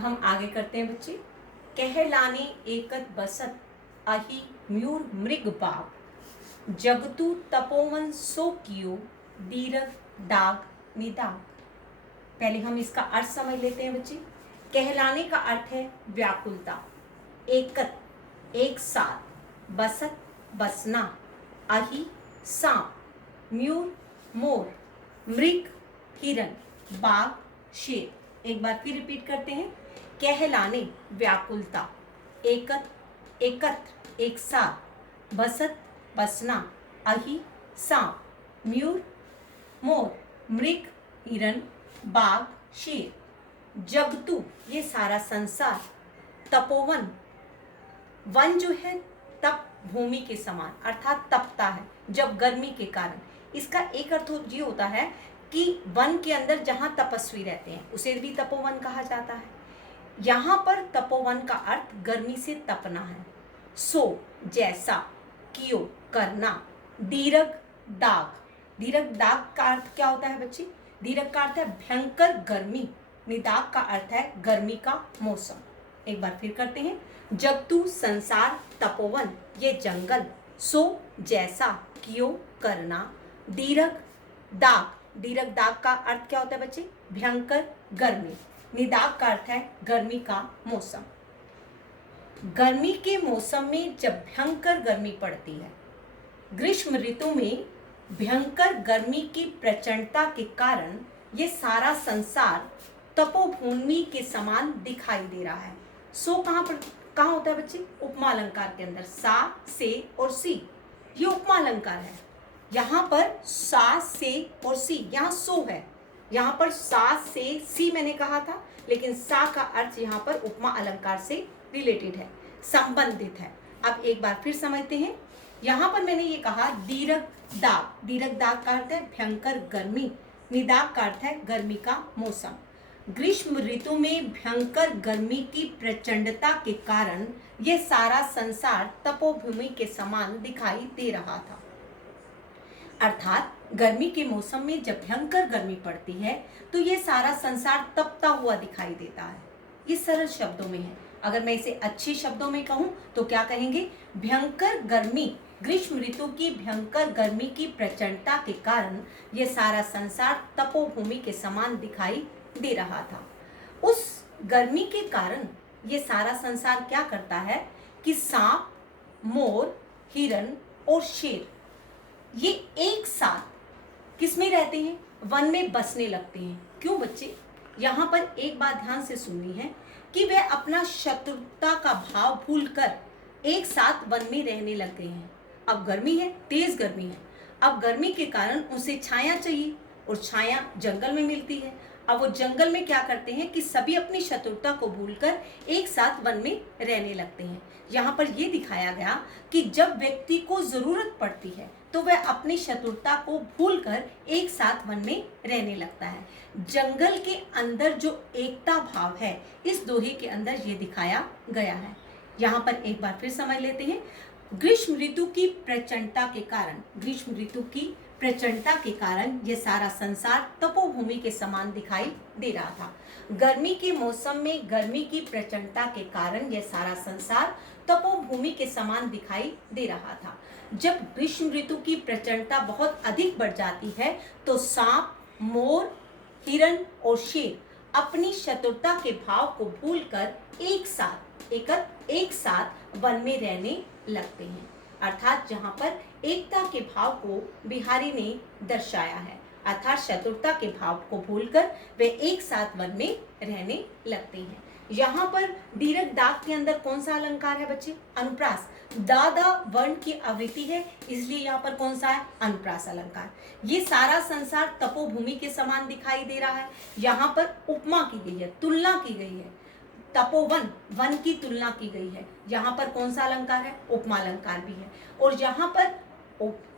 हम आगे करते हैं बच्चे। कहलाने एकत बसत अहि म्यूर मृग बाग, जगतु तपोवन सो कियो दीरघ दाग निदाग। पहले हम इसका अर्थ समझ लेते हैं बच्चे। कहलाने का अर्थ है व्याकुलता, एकत एक साथ, बसत बसना, अहि सांप, म्यूर मोर, मृग हिरन, बाघ शेर। एक बार फिर रिपीट करते हैं। कहलाने व्याकुलता, एकत एकत्र एक साथ, बसत बसना, अहि सांप, म्यूर मोर, मृग हिरन, बाघ शेर, जगतु ये सारा संसार, तपोवन वन जो है तप भूमि के समान अर्थात तपता है जब गर्मी के कारण। इसका एक अर्थ ये होता है कि वन के अंदर जहाँ तपस्वी रहते हैं उसे भी तपोवन कहा जाता है। यहाँ पर तपोवन का अर्थ गर्मी से तपना है। सो जैसा, कियो करना, दीर्घ दाग। दीर्घ दाग का अर्थ क्या होता है बच्चे? दीर्घ का अर्थ है भयंकर गर्मी, निदाग का अर्थ है गर्मी का मौसम। एक बार फिर करते हैं। जगतु संसार, तपोवन ये जंगल, सो जैसा, कियो करना, दीर्घ दाग। दीर्घ दाग का अर्थ क्या होता है बच्चे? भयंकर गर्मी। निदाग का अर्थ है गर्मी का मौसम। गर्मी के मौसम में जब भयंकर गर्मी पड़ती है, ग्रीष्म ऋतु में भयंकर गर्मी की प्रचंडता के कारण ये सारा संसार तपोभूमि के समान दिखाई दे रहा है। सो कहाँ होता है बच्चे? उपमा अलंकार के अंदर। सा, से और सी ये उपमा अलंकार है। यहाँ पर सा, से और सी, यहाँ सो है। यहाँ पर सा, से, सी मैंने कहा था, लेकिन सा का अर्थ यहाँ पर उपमा अलंकार से रिलेटेड है, संबंधित है। अब एक बार फिर समझते हैं। यहाँ पर मैंने ये कहा दीर्घ दाग। दीर्घ दाग का अर्थ है भयंकर गर्मी, निदाग का अर्थ है गर्मी का मौसम। ग्रीष्म ऋतु में भयंकर गर्मी की प्रचंडता के कारण यह सारा संसार तपोभूमि के समान दिखाई दे रहा था। अर्थात गर्मी के मौसम में जब भयंकर गर्मी पड़ती है तो ये सारा संसार तपता हुआ दिखाई देता है। ये सरल शब्दों में है। अगर मैं इसे अच्छे शब्दों में कहूं तो क्या कहेंगे? भयंकर गर्मी, ग्रीष्म ऋतु की भयंकर गर्मी की प्रचंडता के कारण ये सारा संसार तपोभूमि के समान दिखाई दे रहा था। उस गर्मी के कारण ये सारा संसार क्या करता है कि सांप, मोर, हिरन और शेर ये एक साथ किसमें रहते हैं? वन में बसने लगते हैं। क्यों बच्चे? यहाँ पर एक बात ध्यान से सुननी है कि वे अपना शत्रुता का भाव भूलकर एक साथ वन में रहने लग गए हैं। अब गर्मी है, तेज गर्मी है। अब गर्मी के कारण उसे छाया चाहिए और छाया जंगल में मिलती है। अब वो जंगल में क्या करते हैं कि सभी अपनी शत्रुता को भूलकर एक साथ वन में रहने लगते हैं। यहाँ पर ये दिखाया गया कि जब व्यक्ति को जरूरत पड़ती है तो वह अपनी शत्रुता को भूलकर एक साथ वन में रहने लगता है। जंगल के अंदर जो एकता भाव है इस दोहे के अंदर ये दिखाया गया है। यहाँ पर एक बार फिर समझ लेते हैं। ग्रीष्म ऋतु की प्रचंडता के कारण, ग्रीष्म ऋतु की प्रचंडता के कारण ये सारा संसार तपोभूमि के समान दिखाई दे रहा था। गर्मी के मौसम में गर्मी की प्रचंडता के कारण यह सारा संसार तपोभूमि के समान दिखाई दे रहा था। जब ग्रीष्म ऋतु की प्रचंडता बहुत अधिक बढ़ जाती है तो सांप, मोर, हिरन और शेर अपनी शत्रुता के भाव को भूलकर एक साथ वन में रहने लगते हैं। अर्थात जहाँ पर एकता के भाव को बिहारी ने दर्शाया है, अर्थात शत्रुता के भाव को भूलकर वे एक साथ वन में रहने लगते हैं। यहाँ पर दीर्घ दाग के अंदर कौन सा अलंकार है बच्चे? अनुप्रास। दादा वर्ण की आवृत्ति है, इसलिए यहाँ पर कौन सा है? अनुप्रास अलंकार। ये सारा संसार तपोभूमि के समान दिखाई दे रहा है। यहाँ पर उपमा की गई है, तुलना की गई है। तपोवन, वन की तुलना की गई है। यहाँ पर कौन सा अलंकार है? उपमा अलंकार भी है। और यहाँ पर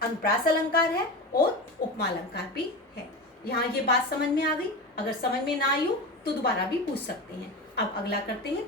अनुप्रास अलंकार है और उपमा अलंकार भी है। यहाँ ये बात समझ में आ गई? अगर समझ में ना आई हो तो दोबारा भी पूछ सकते हैं। अब अगला करते हैं।